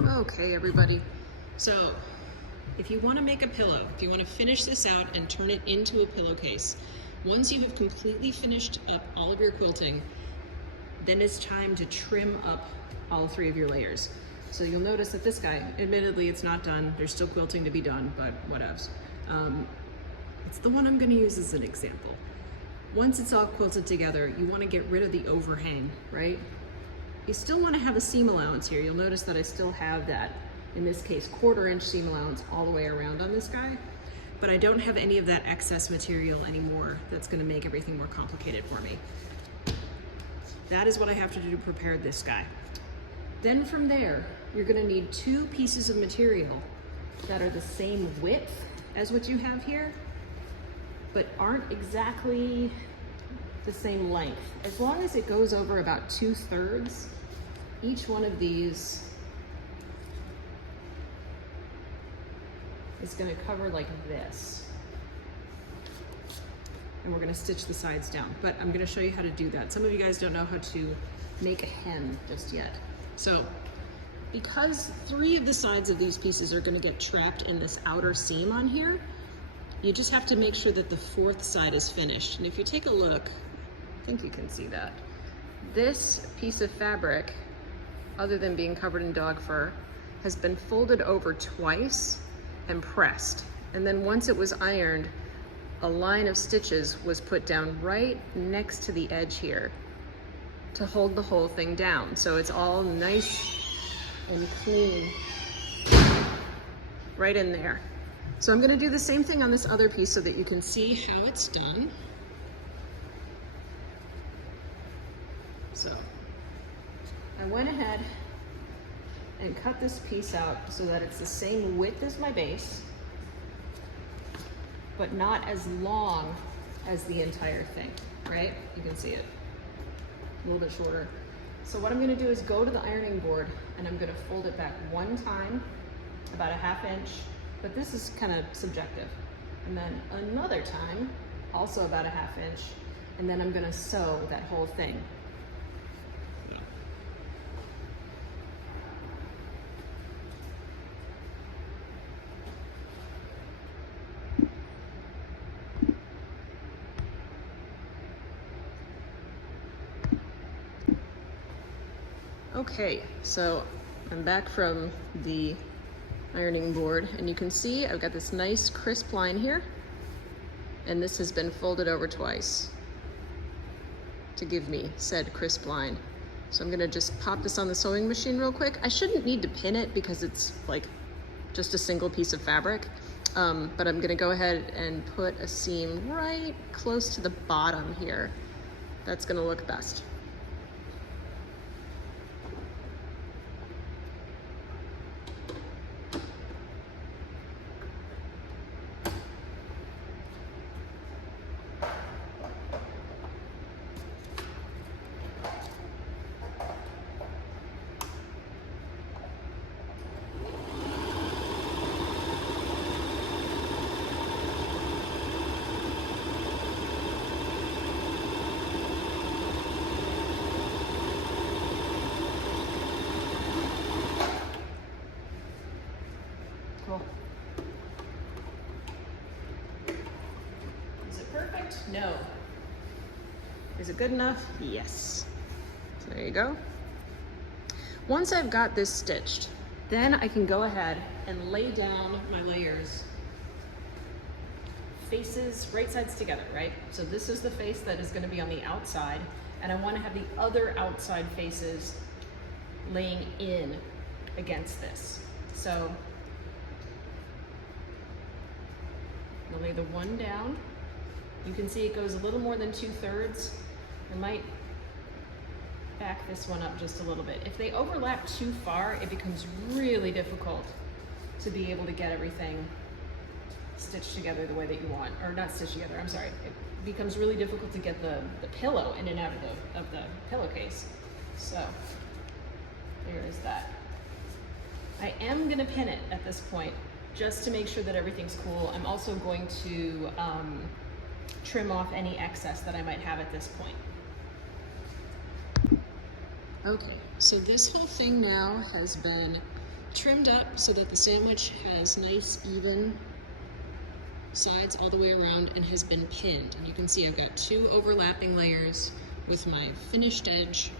Okay, everybody. So, if you want to make a pillow, if you want to finish this out and turn it into a pillowcase, once you have completely finished up all of your quilting, then it's time to trim up all three of your layers. So you'll notice that this guy, admittedly it's not done, there's still quilting to be done, but whatevs. It's the one I'm going to use as an example. Once it's all quilted together, you want to get rid of the overhang, right? You still want to have a seam allowance here. You'll notice that I still have that, in this case, 1/4 inch seam allowance all the way around on this guy, but I don't have any of that excess material anymore that's going to make everything more complicated for me. That is what I have to do to prepare this guy. Then from there, you're going to need 2 pieces of material that are the same width as what you have here, but aren't exactly the same length. As long as it goes over about 2/3, each one of these is going to cover like this. And we're going to stitch the sides down, but I'm going to show you how to do that. Some of you guys don't know how to make a hem just yet. So because 3 of the sides of these pieces are going to get trapped in this outer seam on here, you just have to make sure that the 4th side is finished. And if you take a look, I think you can see that. This piece of fabric, other than being covered in dog fur, has been folded over twice and pressed. And then once it was ironed, a line of stitches was put down right next to the edge here to hold the whole thing down. So it's all nice and clean right in there. So I'm going to do the same thing on this other piece so that you can see how it's done. So I went ahead and cut this piece out so that it's the same width as my base, but not as long as the entire thing, right? You can see it, a little bit shorter. So what I'm gonna do is go to the ironing board and I'm gonna fold it back one time, about a 1/2 inch, but this is kind of subjective. And then another time, also about a 1/2 inch, and then I'm gonna sew that whole thing. Okay, so I'm back from the ironing board and you can see I've got this nice crisp line here, and this has been folded over twice to give me said crisp line. So I'm gonna just pop this on the sewing machine real quick. I shouldn't need to pin it because it's like just a single piece of fabric, but I'm gonna go ahead and put a seam right close to the bottom here. That's gonna look best. Is it perfect? No. Is it good enough? Yes. So there you go. Once I've got this stitched, then I can go ahead and lay down my layers, faces, right sides together, right? So this is the face that is going to be on the outside, and I want to have the other outside faces laying in against this. So I'll lay the one down. You can see it goes a little more than 2/3. I might back this one up just a little bit. If they overlap too far, it becomes really difficult to be able to get everything stitched together the way that you want, or not stitched together, I'm sorry. It becomes really difficult to get the pillow in and out of the pillowcase. So there is that. I am gonna pin it at this point just to make sure that everything's cool. I'm also going to trim off any excess that I might have at this point. Okay, so this whole thing now has been trimmed up so that the sandwich has nice even sides all the way around and has been pinned. And you can see I've got 2 overlapping layers with my finished edge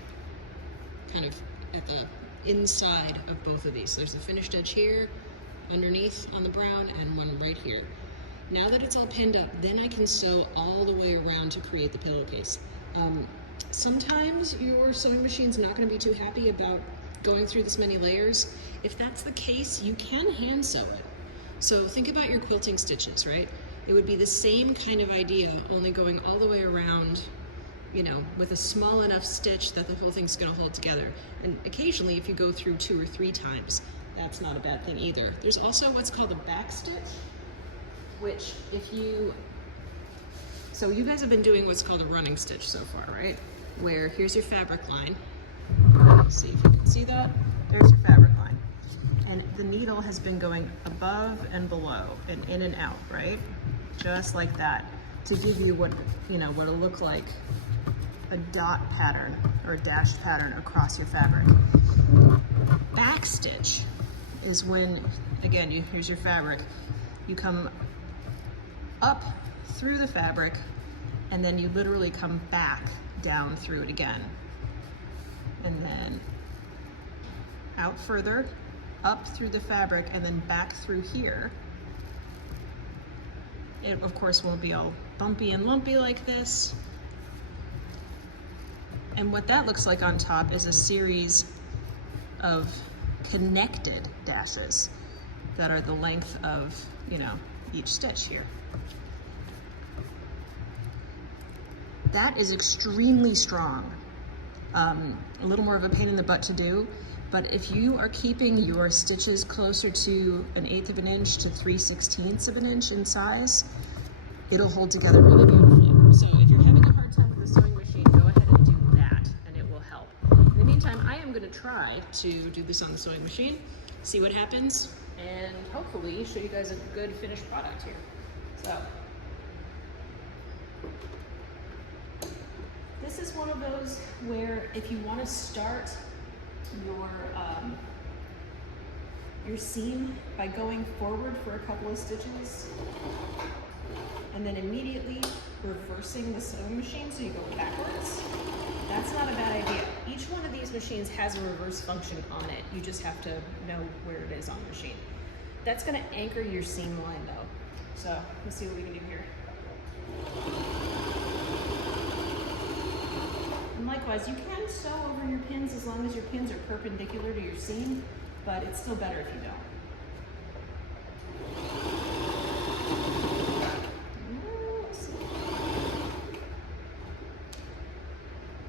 kind of at the inside of both of these. There's the finished edge here, underneath on the brown, and one right here. Now that it's all pinned up, then I can sew all the way around to create the pillowcase. Sometimes your sewing machine's not going to be too happy about going through this many layers. If that's the case, you can hand sew it. So think about your quilting stitches, right? It would be the same kind of idea, only going all the way around, you know, with a small enough stitch that the whole thing's going to hold together. And occasionally, if you go through 2 or 3 times, that's not a bad thing either. There's also what's called a back stitch, which so you guys have been doing what's called a running stitch so far, right? Where here's your fabric line. Let's see if you can see that. There's your fabric line. And the needle has been going above and below and in and out, right? Just like that, to give you what, you know, what'll look like a dot pattern or a dashed pattern across your fabric. Back stitch is when, again, here's your fabric. You come up through the fabric and then you literally come back down through it again. And then out further, up through the fabric, and then back through here. It, of course, won't be all bumpy and lumpy like this. And what that looks like on top is a series of connected dashes that are the length of, you know, each stitch here. That is extremely strong. A little more of a pain in the butt to do, but if you are keeping your stitches closer to 1/8 of an inch to 3/16 of an inch in size, it'll hold together really beautifully. So if you're having a hard time with the sewing machine, go ahead and do that, and it will help. In the meantime, I am going to try to do this on the sewing machine, see what happens, and hopefully show you guys a good finished product here. So this is one of those where if you want to start your seam by going forward for a couple of stitches and then immediately reversing the sewing machine so you go backwards, that's not a bad idea. Each one of these machines has a reverse function on it. You just have to know where it is on the machine. That's going to anchor your seam line though. So let's see what we can do here. And likewise, you can sew over your pins as long as your pins are perpendicular to your seam, but it's still better if you don't.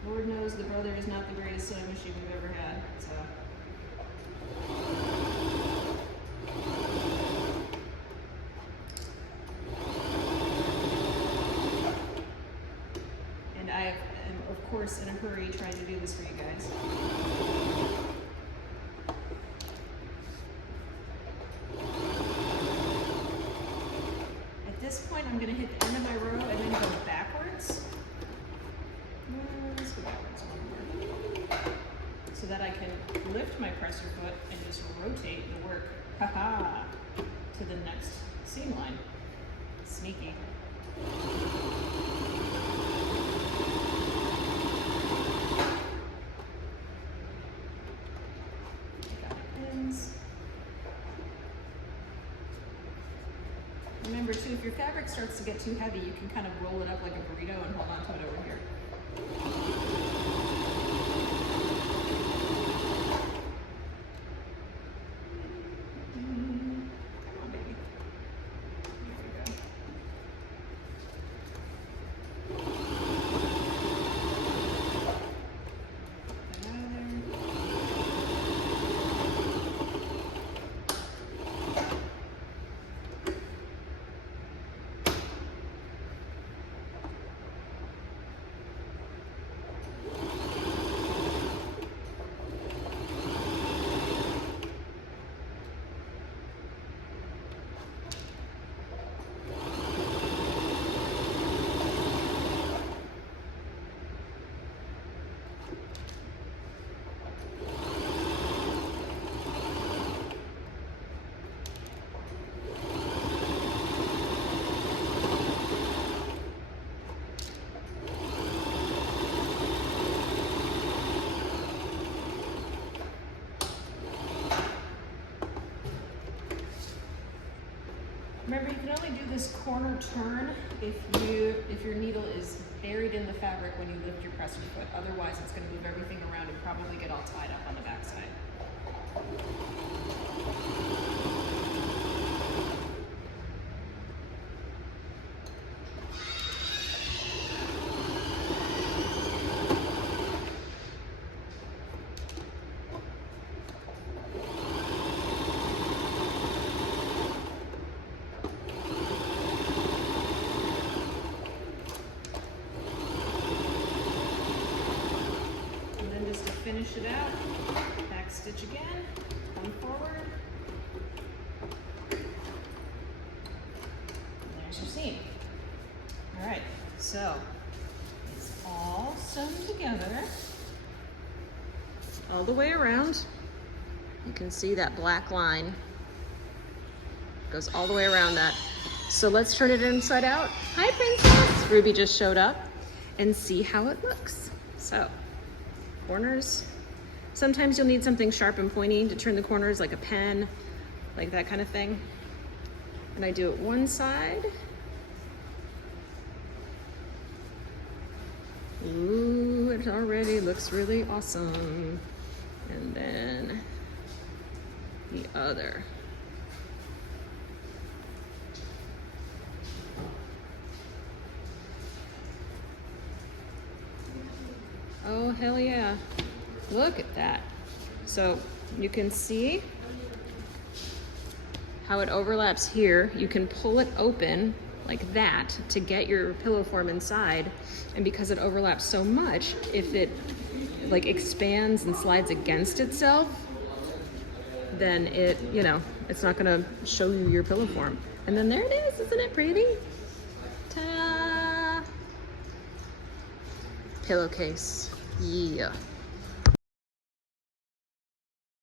Lord knows the Brother is not the greatest sewing machine we've ever had, so. And I am, of course, in a hurry trying to do this for you guys. At this point, I'm going to hit the end of my row and then go backwards. Let's go backwards one more. So that I can lift my presser foot and just rotate the work, haha, to the next seam line. Sneaky. Remember too, if your fabric starts to get too heavy, you can kind of roll it up like a burrito and hold on to it over here. Come on, baby. Here we go. Remember, you can only do this corner turn if your needle is buried in the fabric when you lift your crescent foot. Otherwise, it's going to move everything around and probably get all tied up on the backside. Finish it out, back stitch again, come forward, and there's your seam. All right, so it's all sewn together all the way around. You can see that black line goes all the way around that. So let's turn it inside out. Hi, Princess! Ruby just showed up, and see how it looks. So, corners. Sometimes you'll need something sharp and pointy to turn the corners, like a pen, like that kind of thing. And I do it one side. Ooh, it already looks really awesome. And then the other. Oh, hell yeah. Look at that. So you can see how it overlaps here. You can pull it open like that to get your pillow form inside. And because it overlaps so much, if it like expands and slides against itself, then it, you know, it's not gonna show you your pillow form. And then there it is, isn't it pretty? Ta-da! Pillowcase, yeah.